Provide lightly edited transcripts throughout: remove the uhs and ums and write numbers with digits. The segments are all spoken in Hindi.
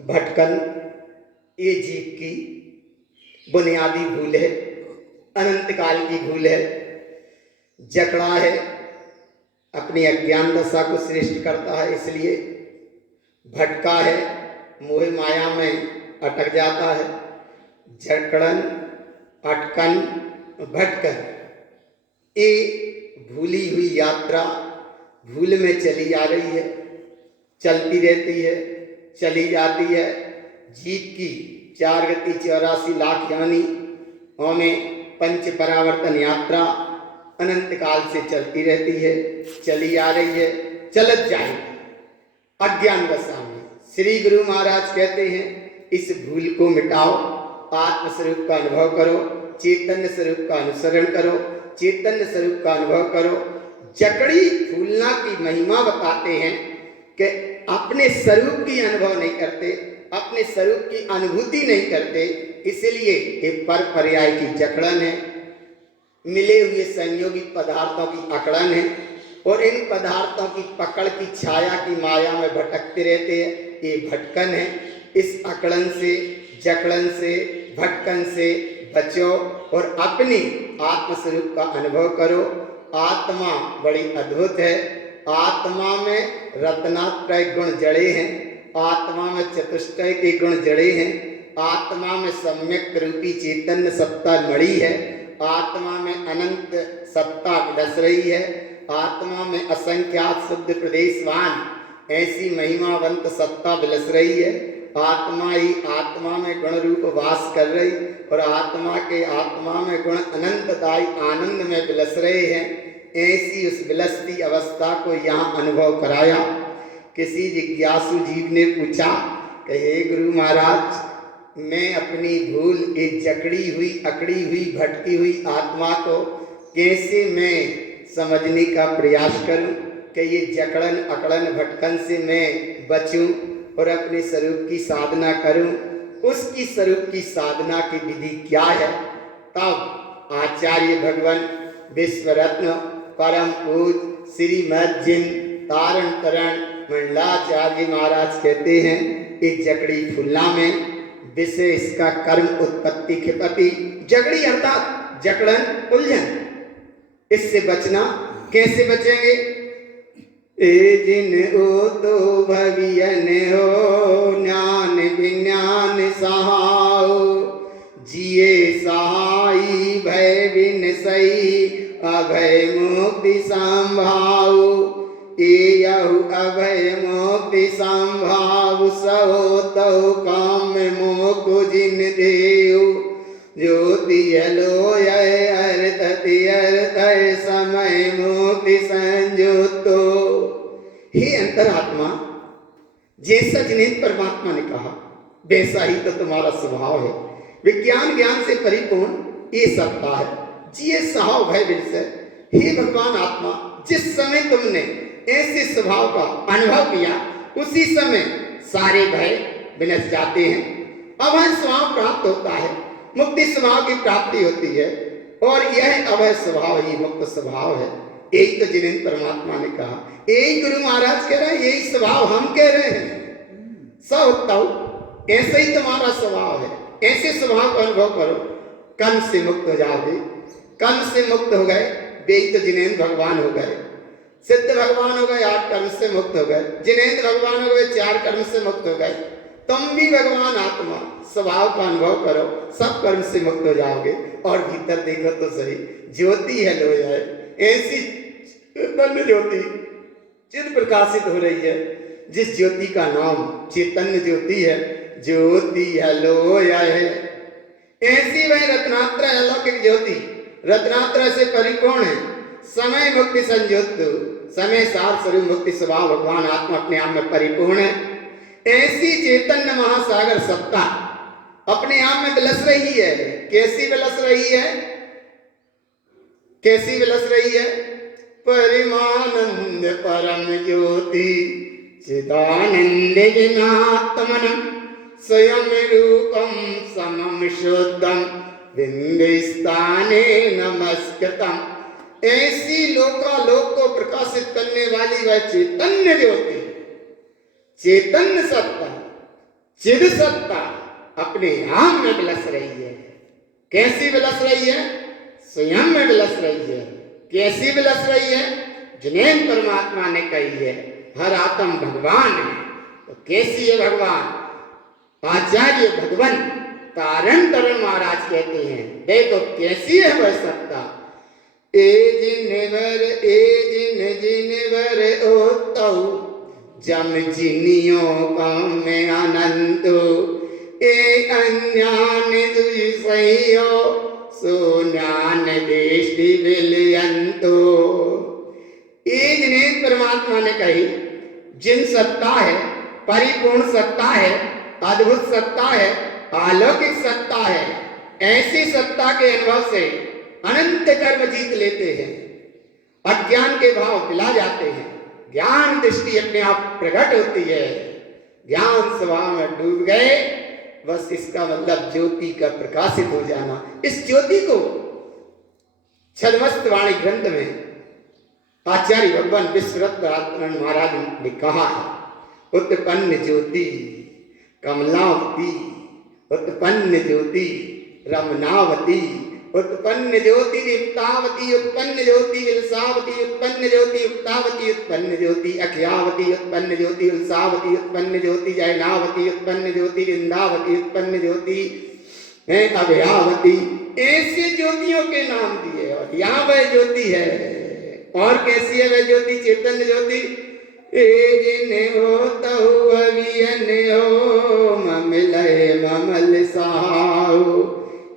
भटकन ये जीव की बुनियादी भूल है, अनंत काल की भूल है। जकड़ा है, अपनी अज्ञान दशा को श्रेष्ठ करता है, इसलिए भटका है, मोह माया में अटक जाता है। जकड़न, अटकन, भटकन, ये भूली हुई यात्रा भूल में चली आ रही है, चलती रहती है, चली जाती है। जीव की 4 गति 84 लाख यानी में पंच परावर्तन यात्रा अनंत काल से चलती रहती है, चली आ रही है, चलत जाएगी अज्ञान दशा में। श्री गुरु महाराज कहते हैं इस भूल को मिटाओ, आत्मस्वरूप का अनुभव करो, चैतन्य स्वरूप का अनुसरण करो, चैतन्य स्वरूप का अनुभव करो। जकड़ी फूलना की महिमा बताते हैं कि अपने स्वरूप की अनुभव नहीं करते, अपने स्वरूप की अनुभूति नहीं करते, इसलिए ये पर पर्याय की जकड़न है, मिले हुए संयोगी पदार्थों की अकड़न है, और इन पदार्थों की पकड़ की छाया की माया में भटकते रहते हैं, ये भटकन है। इस अकड़न से, जकड़न से, भटकन से बचो और अपनी आत्मस्वरूप का अनुभव करो। आत्मा बड़ी अद्भुत है, आत्मा में रत्नात्रय गुण जड़े हैं, आत्मा में चतुष्टय के गुण जड़े हैं, आत्मा में सम्यक रूपी चैतन्य सत्ता मड़ी है, आत्मा में अनंत सत्ता विलस रही है, आत्मा में असंख्यात शुद्ध प्रदेशवान ऐसी महिमावंत सत्ता विलस रही है। आत्मा ही आत्मा में गुण रूप वास कर रही, और आत्मा के आत्मा में गुण अनंतदायी आनंद में विलस रहे हैं। ऐसी उस विलसती अवस्था को यहाँ अनुभव कराया। किसी जिज्ञासु जीव ने पूछा कि हे गुरु महाराज, मैं अपनी भूल, ये जकड़ी हुई, अकड़ी हुई, भटकी हुई आत्मा को कैसे मैं समझने का प्रयास करूं कि ये जकड़न, अकड़न, भटकन से मैं बचूं और अपने स्वरूप की साधना करूं। उसकी स्वरूप की साधना की विधि क्या है? तब आचार्य भगवान विश्वरत्न परम पूज श्रीमद जिन तारण तरण मंडलाचार्य महाराज कहते हैं इस जकड़ी फुल्ला में विषय इसका कर्म उत्पत्ति खिपति। जकड़ी अर्थात जकड़न, उलझन, इससे बचना। कैसे बचेंगे? ए जिन ओ तो भवियन हो, ज्ञान विज्ञान सहाओ, जिए सहाई भय बिन सही, अभय मुक्ति संभाओ। एयहु अभय मुक्ति संभाव, सहो तो काम मोक जिन देव, ज्योति लोय अर्थ समय मुक्ति संयुक्तो। हे अंतरात्मा, जैसा जिन्हें परमात्मा ने कहा वैसा ही तो तुम्हारा स्वभाव है। विज्ञान ज्ञान से परिपूर्ण ये सत्ता है, जिये सहाव भय विलसय। हे भगवान आत्मा, जिस समय तुमने ऐसे स्वभाव का अनुभव किया उसी समय सारे भय विनश जाते हैं, अभय स्वभाव प्राप्त होता है, मुक्ति स्वभाव की प्राप्ति होती है, और यह अभय स्वभाव ही मुक्त स्वभाव है। यही तो जिन्हें परमात्मा ने कहा, यही गुरु महाराज कह रहे हैं, यही स्वभाव हम कह रहे हैं। सब ऐसे ही तुम्हारा स्वभाव है, ऐसे स्वभाव का अनुभव करो, कर्म से मुक्त हो जाओगे। कर्म से मुक्त हो गए, यही तो जिन्हें भगवान हो गए। सिद्ध भगवान हो गए, 8 कर्म से मुक्त हो गए। जिनेंद्र भगवान हो गए, 4 कर्म से मुक्त हो गए। तुम भी भगवान आत्मा स्वभाव का अनुभव करो, सब कर्म से मुक्त हो जाओगे। और भीतर देखो तो सही, ज्योति है लोय है, ऐसी चैतन्य ज्योति चित प्रकाशित हो रही है, जिस ज्योति का नाम चैतन्य ज्योति है। ज्योति है लोय है, ऐसी वह रत्नात्रय अलौकिक ज्योति रत्नात्रय से परिपूर्ण है, समय मुक्ति संयुक्त, समय सार स्वरूप मुक्ति स्वभाव भगवान आत्मा अपने आप में परिपूर्ण है। ऐसी चैतन्य महासागर सत्ता अपने आप में विलस रही है। कैसी विलस रही है? कैसी विलस रही है? परिमानंद परम ज्योति चिदानंद जनात्मनम स्वयं रूपम समम शुद्धम बिंबिस्ताने नमस्कृतम। ऐसी लोकालोक को प्रकाशित करने वाली वह चैतन्य ज्योति चैतन्य सत्ता, चिद सत्ता अपने आप में विलस रही है। कैसी विलस रही है? स्वयं में विलस रही है। कैसी विलस रही है? जिनेन परमात्मा ने कही है हर आत्म भगवान है। तो कैसी है भगवान? आचार्य भगवान तारण तरण महाराज कहते हैं, देखो कैसी है वह सत्ता। ए जिनवर ओतौ जम जिनियों काम में अनंतो ए अन्यान दुई सहियो सो ज्ञान दृष्टि विलयंतो। ए जिन्हें परमात्मा ने कही, जिन सत्ता है, परिपूर्ण सत्ता है, अद्भुत सत्ता है, अलौकिक सत्ता है, ऐसी सत्ता के अनुभव से अनंत कर्म जीत लेते हैं, अज्ञान के भाव मिला जाते हैं, ज्ञान दृष्टि अपने आप प्रकट होती है, ज्ञान स्वभाव में डूब गए। बस इसका मतलब ज्योति का प्रकाशित हो जाना। इस ज्योति को छद्मस्त वाणी ग्रंथ में आचार्य भगवान विश्वरत्न महाराज ने कहा है, उत्पन्न ज्योति कमलावती, उत्पन्न ज्योति रमनावती, उत्पन्न ज्योति दीप्तावती, उत्पन्न ज्योति विलसावती, उत्पन्न ज्योति उक्तावती, उत्पन्न ज्योति अख्यावती, उत्पन्न ज्योति उल्सावती, उत्पन्न ज्योति जैनावती, उत्पन्न ज्योति वृंदावती, उत्पन्न ज्योति अभयावती। ऐसे ज्योतियों के नाम दिए और यहाँ वह ज्योति है। और कैसी है वह ज्योति? चैतन्य ज्योति। ममल साहु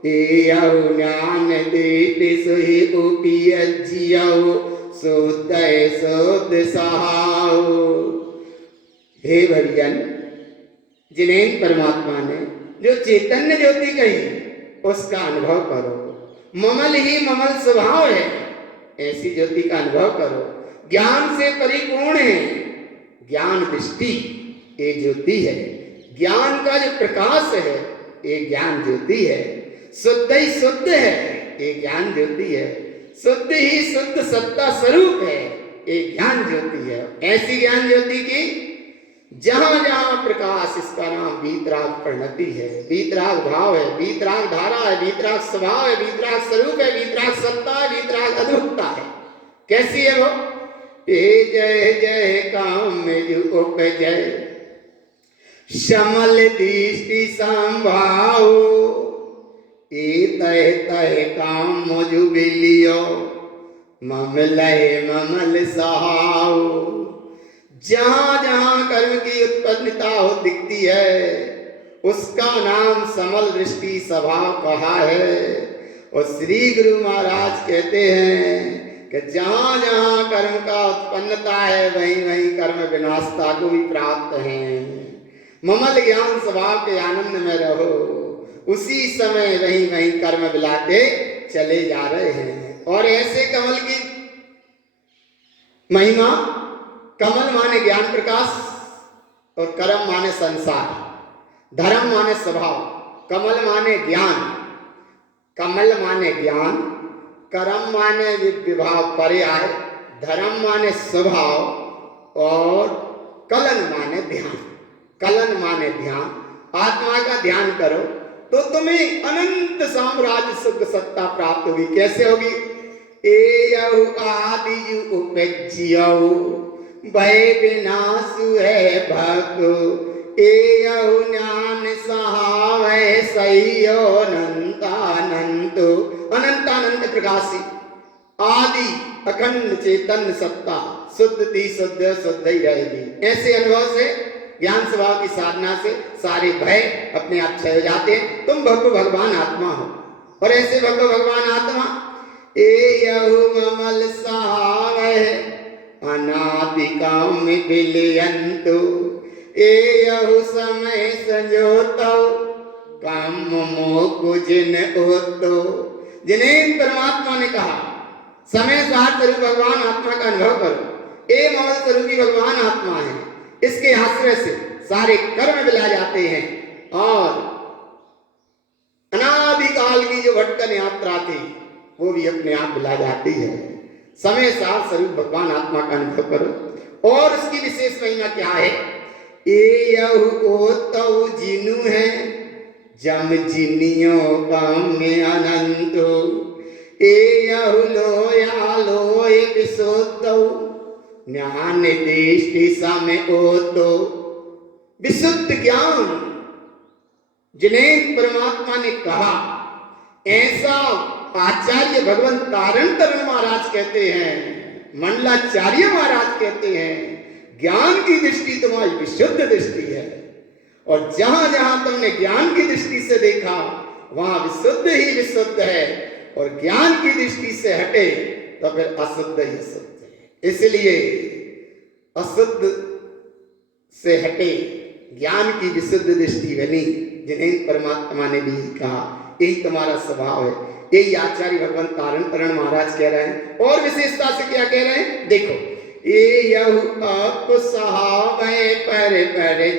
ज्ञान दीति सुहि उपियजियौ सुदय सुद सहाउ। हे भगवान, जिन्हें परमात्मा ने जो चैतन्य ज्योति कही उसका अनुभव करो। ममल ही ममल स्वभाव है, ऐसी ज्योति का अनुभव करो। ज्ञान से परिपूर्ण है, ज्ञान दृष्टि ये ज्योति है। ज्ञान का जो प्रकाश है ये ज्ञान ज्योति है। शुद्ध ही शुद्ध है ये ज्ञान ज्योति है। शुद्ध ही शुद्ध सत्ता स्वरूप है ये ज्ञान ज्योति है। ऐसी ज्ञान ज्योति की जहां जहां प्रकाश, इसका नाम वीतराग परिणति है, वीतराग भाव है, वीतराग धारा है, वीतराग स्वभाव है, वीतराग स्वरूप है, वीतराग सत्ता है, वीतराग अद्भुतता है। कैसी है वो? ए जय जय काम जो उपजय शमल दृष्टि संभाओ, ए तह तह काम मुझु बिलियो ममलय ममल सहाओ। जहां जहां कर्म की उत्पन्नता हो दिखती है उसका नाम समल दृष्टि स्वभाव कहा है। और श्री गुरु महाराज कहते हैं कि जहां जहां कर्म का उत्पन्नता है वहीं वहीं कर्म विनाशता को भी प्राप्त है। ममल ज्ञान स्वभाव के आनंद में रहो, उसी समय वहीं वहीं कर्म विलाते चले जा रहे हैं। और ऐसे कमल की महिमा, कमल माने ज्ञान प्रकाश और कर्म माने संसार, धर्म माने स्वभाव। कमल माने ज्ञान, कमल माने ज्ञान, कर्म माने विभाव पर्याय, धर्म माने स्वभाव और कलन माने ध्यान। कलन माने ध्यान। आत्मा का ध्यान करो तो तुम्हें अनंत साम्राज्य सुख सत्ता प्राप्त होगी। कैसे होगी? एयहु आदियु उपज्यौ भय विनाशु है भगो, एयहु ज्ञान सहावै सहियो अनंतानंतो। अनंतानंत प्रकाशी आदि अखंड चैतन्य सत्ता शुद्ध थी, शुद्ध शुद्ध ही रहेगी। ऐसे अनुभव से, ज्ञान स्वभाव की साधना से सारे भय अपने आप क्षय हो जाते हैं। तुम भगव भगवान आत्मा हो। और ऐसे भगव भगवान आत्मा एयहु ममल सहावै अनादि काम विलयन्तु, एयहु समय संजोतौ काम मोह जिन ओतो। जिन्हें परमात्मा ने कहा समय साथ स्वरूप भगवान आत्मा का अनुभव करो। ए ममल स्वरूपी भगवान आत्मा है, इसके आश्रय से सारे कर्म मिला जाते हैं और अनादिकाल की जो भटकन यात्रा थी वो भी अपने आप मिला जाती है। समय साथ स्वरूप भगवान आत्मा का अनुभव करो। और उसकी विशेष महिमा क्या है? ए यहु ओ तऊ जिनु है जम जिनियों काम में अनंतो ए यहु लोया लोय विशुद्धौ ज्ञान दृष्टि समय ओ तो विशुद्ध ज्ञान जिन्हें परमात्मा ने कहा, ऐसा आचार्य भगवान तारण तरण महाराज कहते हैं, मंडलाचार्य महाराज कहते हैं, ज्ञान की दृष्टि तुम्हारी विशुद्ध दृष्टि है। और जहां जहां तुमने ज्ञान की दृष्टि से देखा वहां विशुद्ध ही विशुद्ध है, और ज्ञान की दृष्टि से हटे तो फिर अशुद्ध ही अशुद्ध है। इसलिए अशुद्ध से हटे, ज्ञान की विशुद्ध दृष्टि बनी, जिन्हें परमात्मा ने भी कहा यही तुम्हारा स्वभाव है। यही आचार्य भगवान तारण तरण महाराज कह रहे हैं। और विशेषता से क्या कह रहे हैं देखो, ये यहु आप सहावै पर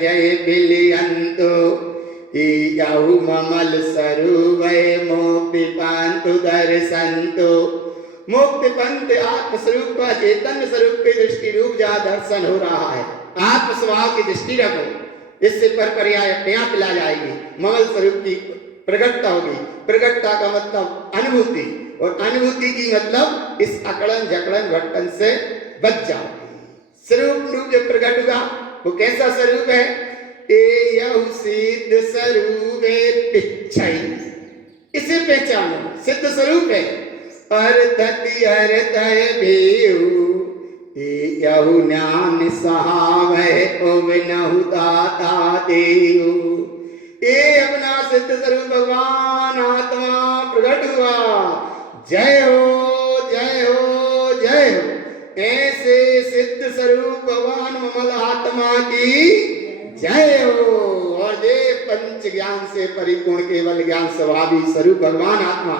जय बिलियंतो ये यहु ममल सरुवै मोक्ति पंतु दर्शंतो। मुक्ति पंथ आत्म स्वरूप का चैतन्य स्वरूप की दृष्टि रूप जहाँ दर्शन हो रहा है, आत्म स्वभाव की दृष्टि रखो, इससे पर पर्याय अपने आप ला जाएगी। ममल स्वरूप की प्रकटता होगी। प्रकटता का मतलब अनुभूति, और अनुभूति की मतलब इस अकड़न जकड़न भटकन से बच जाओगी। स्वरूप रूप जब प्रकट होगा वो कैसा स्वरूप है, ए यहु सिद्ध स्वरूप पिछई, इसे पहचानो, सिद्ध स्वरूप है। अर्थति अर्थय भेऊ यहु ज्ञान सहावै ओवनहु दाता देऊ। ये अपना सिद्ध स्वरूप भगवान आत्मा प्रकट हुआ। जय हो जय हो जय हो। ऐसे सिद्ध स्वरूप भगवान ममल आत्मा की जय हो। और ये पंच ज्ञान से परिपूर्ण केवल ज्ञान स्वभावी स्वरूप भगवान आत्मा,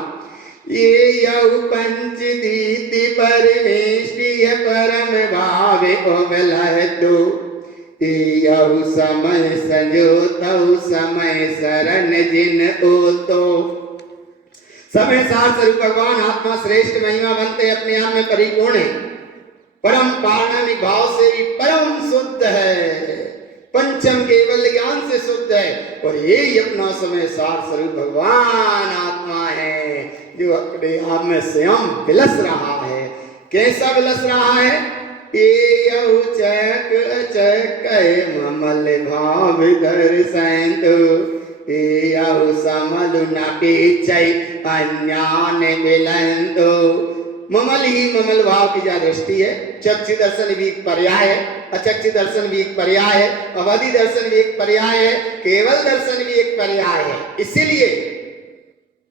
ये यहु पंच दीति परमेष्टि परम भावे ओवलहतो यहु समय संजोतौ समय शरण जिन ओतो। समय सार स्वरूप भगवान आत्मा श्रेष्ठ महिमा बनते अपने आप में परिपूर्ण है, परम पारणिक भाव से भी परम शुद्ध है, पंचम केवल ज्ञान से शुद्ध है। और यही अपना समय सार स्वरूप भगवान आत्मा है जो अपने आप में स्वयं विलस रहा है। कैसा विलस रहा है, यहु चक चक ममल भाव दर्शंतो यहु समल न पीछै अन्यान मिलंतो। ममल ही ममल भाव की जो दृष्टि है, चक्षु दर्शन भी एक पर्याय है, अचक्षु दर्शन भी एक पर्याय है, अवधि दर्शन भी एक पर्याय है, केवल दर्शन भी एक पर्याय है। इसीलिए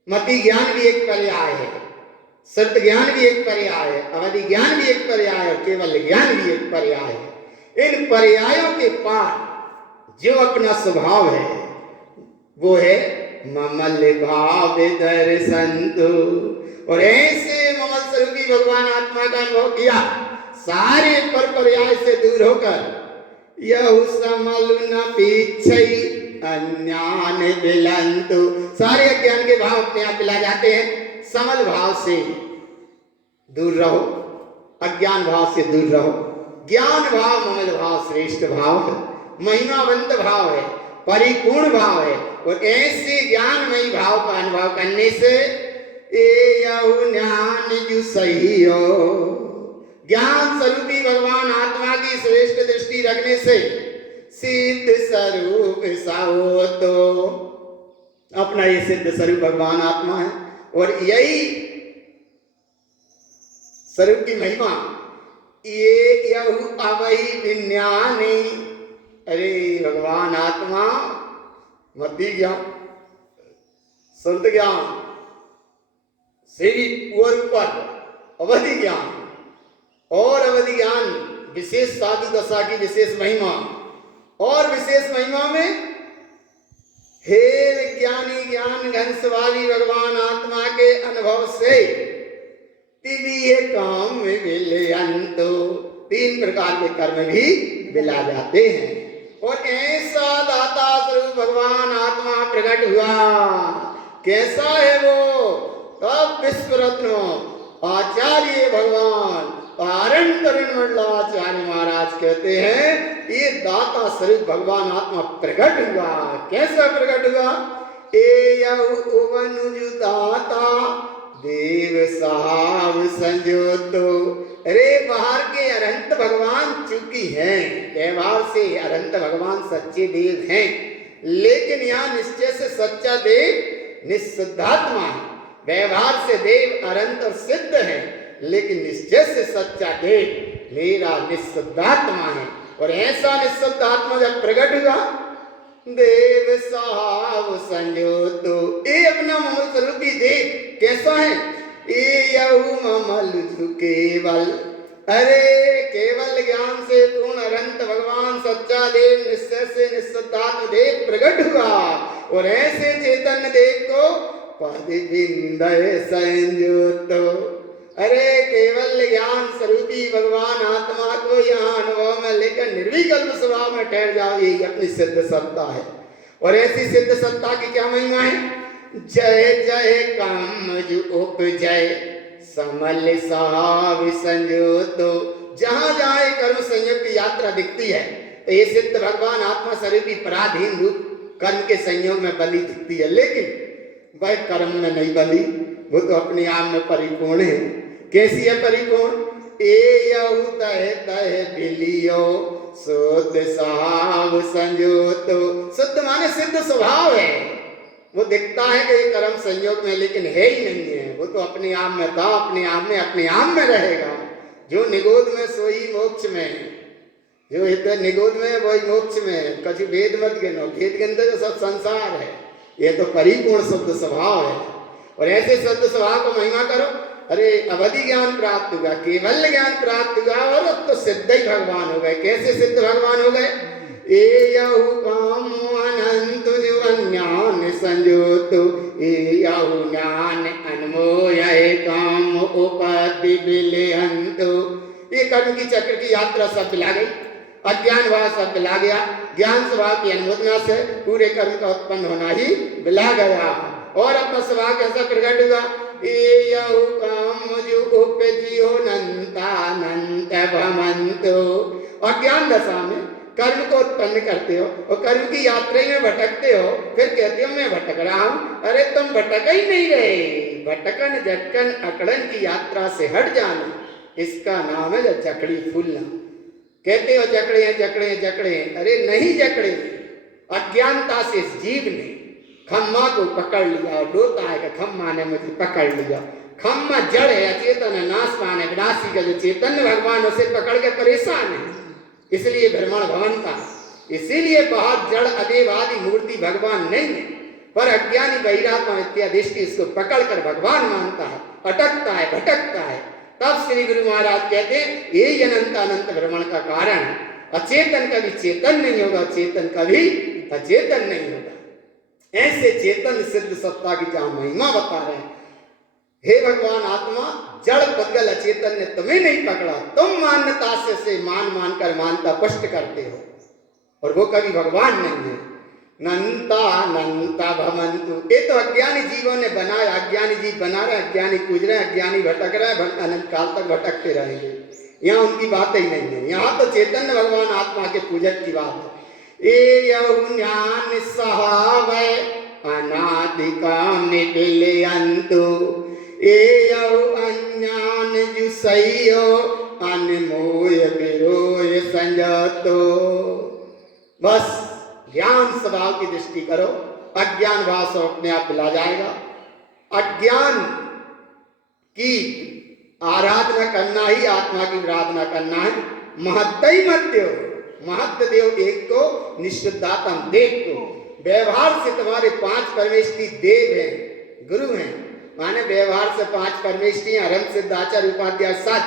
मति ज्ञान भी एक पर्याय है, सत्य ज्ञान भी एक पर्याय है, अवधि ज्ञान भी एक पर्याय है, केवल ज्ञान भी एक पर्याय है। इन पर्यायों के पार जो अपना स्वभाव है वो है ममल भाव दर्शंतो। और ऐसे ममल स्वरूपी भगवान आत्मा का अनुभव किया, सारे पर पर्याय से दूर होकर यहु समल न पीछै अन्यान मिलंतो। सारे अज्ञान के भाव अपने आप मिला जाते हैं। समल भाव से दूर रहो, अज्ञान भाव से दूर रहो। ज्ञान भाव ममल भाव श्रेष्ठ भाव है, महिमावंत भाव है, परिपूर्ण भाव है। और ऐसे ज्ञानमयी भाव का अनुभव करने से यहु ज्ञान जो सही हो, ज्ञान स्वरूपी भगवान आत्मा की श्रेष्ठ दृष्टि रखने से सिद्ध स्वरूप साहो तो अपना ये सिद्ध स्वरूप भगवान आत्मा है। और यही स्वरूप की महिमा ये यहु अवही विज्ञानी। अरे भगवान आत्मा मति ज्ञान, शुद्ध ज्ञान से भी ऊपर अवधि ज्ञान, और अवधि ज्ञान विशेष साधु दशा की विशेष महिमा, और विशेष महिमा में हे विज्ञानी ज्ञान घन स्वभावी भगवान आत्मा के अनुभव से तिवीय काम विलयंतो, तीन प्रकार के कर्म भी मिला जाते हैं। और ऐसा दाता स्वरूप भगवान आत्मा प्रकट हुआ। कैसा है वो, तब विश्व रत्न आचार्य भगवान आरण्य मंडलाचार्य महाराज कहते हैं ये दाता स्वरूप भगवान आत्मा प्रकट हुआ। कैसा प्रकट हुआ? ए दाता देव साहब संजोतो। अरे बाहर के अनंत भगवान चूंकि हैं, व्यवहार से अनंत भगवान सच्चे देव हैं, लेकिन यहाँ निश्चय से सच्चा देव निस्सिद्धात्मा है। व्यवहार से देव अनंत और सिद्ध है, लेकिन निश्चय से सच्चा देव मेरा निस्सिद्धात्मा है। और ऐसा निस्सिद्धात्मा जब प्रकट हुआ, देव साहब संजोतो, ये अपना ममल स्वरूपी देव कैसा है? ये यहू ममल केवल, अरे केवल ज्ञान से पूर्ण अनंत भगवान सच्चा देव निश्चय से निस्सिद्धात्म देव प्रकट हुआ। और ऐसे चैतन्य देव को पद विंदय संजोतो, अरे केवल ज्ञान स्वरूपी भगवान आत्मा को यहाँ अनुभव में लेकर निर्विकल्प स्वभाव में ठहर जाओ, यही अपनी सिद्ध सत्ता है। और ऐसी सिद्ध सत्ता की क्या महिमा है? जय जय काम जो उपजय समल साहब संजोतो। जहां जहां कर्म संयोग की यात्रा दिखती है, ये सिद्ध भगवान आत्मा स्वरूपी पराधीन रूप कर्म के संयोग में बली दिखती है, लेकिन वह कर्म में नहीं बली, वो तो अपने आप में परिपूर्ण है। कैसी है परिपूर्ण? ए यहू तह तह बिलियो शुद्ध साहब संजोतो। शुद्ध माने सिद्ध स्वभाव है, वो दिखता है कि ये कर्म संयोग में, लेकिन है ही नहीं है। वो तो अपने आप में था, अपने आप में रहेगा। जो निगोद में सोई मोक्ष में, जो इधर निगोद में वही मोक्ष में। कछु भेद मत गिनो, भेद गिनते तो सब संसार है। ये तो परिपूर्ण शुद्ध स्वभाव है। और ऐसे शुद्ध स्वभाव को महिमा करो। अरे अवधि ज्ञान प्राप्त हुआ, केवल ज्ञान प्राप्त हुआ, और अब तो सिद्ध ही भगवान हो गए। कैसे सिद्ध भगवान हो गए? ए यहू काम अनंत जो अन्यान संजोतो, ए यहू ज्ञान अनमोय काम उपाधि बिलहंतो। ये कर्म की चक्र की यात्रा सब ला गई, अज्ञान भाव सब ला गया, ज्ञान स्वभाव की अनुमोदना से पूरे कर्म का उत्पन्न होना ही बिला गया। और अपना स्वभाव कैसा प्रकट हुआ? ए यहू काम जो उपजियो नंतानंत भमंतो। अज्ञान दशा में कर्म को उत्पन्न करते हो और कर्म की यात्रा में भटकते हो, फिर कहते हो मैं भटक रहा हूं। अरे तुम भटक ही नहीं रहे। भटकन झटकन अकड़न की यात्रा से हट जाना, इसका नाम है जकड़ी फूलना। कहते हो जकड़े हैं जकड़े हैं जकड़े हैं, अरे नहीं जकड़े। अज्ञानता से इस जीव ने खम्मा को पकड़ लिया और रोता है कि खम्मा ने मुझे पकड़ लिया। खम्मा जड़ है, अचेतन है, नाशवान है, विनाशी का जो चैतन्य भगवान उसे पकड़ के परेशान है, इसलिए भ्रमण भवन का। इसीलिए बहुत जड़ अदेवादी मूर्ति भगवान नहीं है, पर अज्ञानी बहिरात्मा इत्यादि इसको पकड़कर भगवान मानता है, अटकता है, भटकता है। तब श्री गुरु महाराज कहते हैं ये अनंत अनंत भ्रमण का कारण है। अचेतन कभी चेतन नहीं होगा, चेतन कभी अचेतन नहीं होगा। ऐसे चेतन सिद्ध सत्ता की जहां महिमा बता रहे हैं, हे भगवान आत्मा, जड़ पदगल अचेतन ने तुम्हें नहीं पकड़ा, तुम मान्यता से मान कर मानता पुष्ट करते हो, और वो कभी भगवान नहीं है। नंता नंता भमंतु, ये तो अज्ञानी जीवों ने बनाया, अज्ञानी जीव बना रहे, अज्ञानी पूज रहे, अज्ञानी भटक रहे, अनंत काल तक भटकते रहेंगे। यहाँ उनकी बात ही नहीं है, यहाँ तो चैतन्य भगवान आत्मा के पूजक की बात है। ए यहू ज्ञान सहावै अनादि काम बिलयंतु, ए यहू अज्ञान जुसैयो अनमोय बिरोय संजतो। बस ज्ञान स्वभाव की दृष्टि करो, अज्ञान भाव से अपने आप मिला जाएगा। अज्ञान की आराधना करना ही आत्मा की आराधना करना है। महत्तई मत्यो, महत्व देव एक को, निश्चितात्म देव को। व्यवहार से तुम्हारे 5 परमेष्टि देव हैं, गुरु हैं, माने व्यवहार से 5 परमेष्टि अरम सिद्धाचार्य उपाध्याय साध,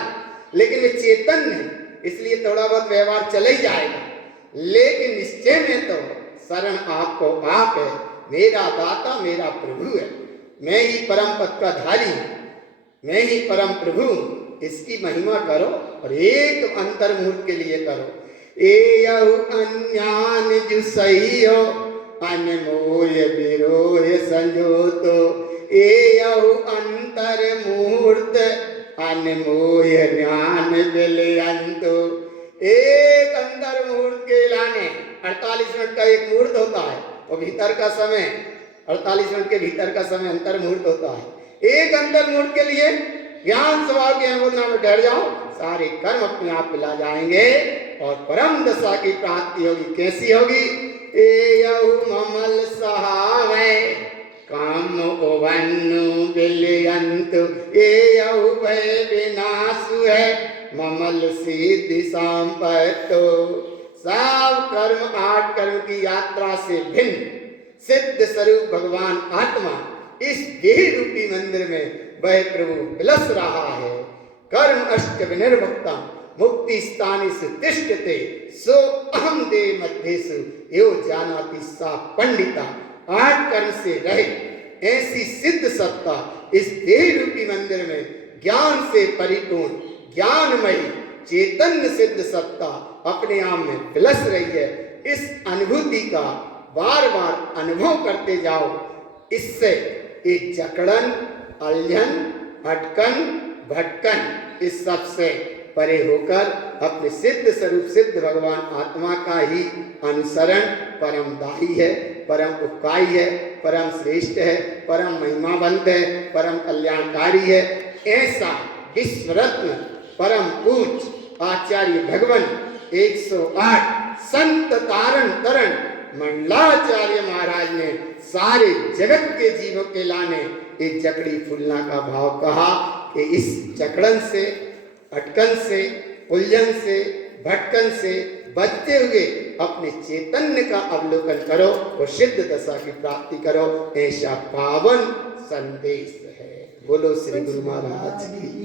लेकिन वे चेतन है, इसलिए थोड़ा बहुत व्यवहार चले ही जाएगा। लेकिन निश्चय में तो शरण आपको आप है, मेरा दाता मेरा प्रभु है, मैं ही परम पद का धारी हूं, मैं ही परम प्रभु हूं। इसकी महिमा करो और एक अंतर्मुहूर्त के लिए करो। ए यहू अज्ञान जुसैयो अनमोय बिरोय संजोतो, ए यहू अंतर मुहूर्त अनमोह ज्ञान विलयंतु। एक अंतर मुहूर्त के लाने 48 मिनट का एक मुहूर्त होता है और भीतर का समय 48 मिनट के भीतर का समय अंतर मुहूर्त होता है। एक अंतर मुहूर्त के लिए ज्ञान स्वभाव की अनुमोदना में ठहर जाओ, सारे कर्म अपने आप मिला जाएंगे और परम दशा की प्राप्ति होगी। कैसी होगी? एयहु ममल सहावै काम ओवन्नु विलयंतु। एयहु भय विनाशु है ममल सिद्धि संपत्तो। सब कर्म 8 कर्म की यात्रा से भिन्न सिद्ध स्वरूप भगवान आत्मा इस देह रूपी मंदिर में वह प्रभु विलस रहा है। कर्म अष्ट विनिर्मुक्ता मुक्ति स्थानी से तिष्ठते सो अहम दे मध्येसु यो जानाति सा पंडिता। 8 कर्म से रहित ऐसी सिद्ध सत्ता इस देह रूपी मंदिर में ज्ञान से परिपूर्ण ज्ञानमयी चैतन्य सिद्ध सत्ता अपने आप में विलस रही है। इस अनुभूति का बार बार अनुभव करते जाओ। इससे एक जकड़न अल्झन अटकन भटकन इस सब से परे होकर अपने सिद्ध स्वरूप सिद्ध भगवान आत्मा का ही अनुसरण परम दाही है, परम उपकारी है, परम श्रेष्ठ है, परम महिमावंत है, परम कल्याणकारी है। ऐसा विश्व रत्न परम पूज्य आचार्य भगवान 108 संत तारण तरण मंडलाचार्य महाराज ने सारे जगत के जीवों के लाने एक जकड़ी फूलना का भाव कहा कि इस जकड़न से अटकन से उलझन से भटकन से बचते हुए अपने चैतन्य का अवलोकन करो और सिद्ध दशा की प्राप्ति करो। ऐसा पावन संदेश है। बोलो श्री गुरु महाराज की।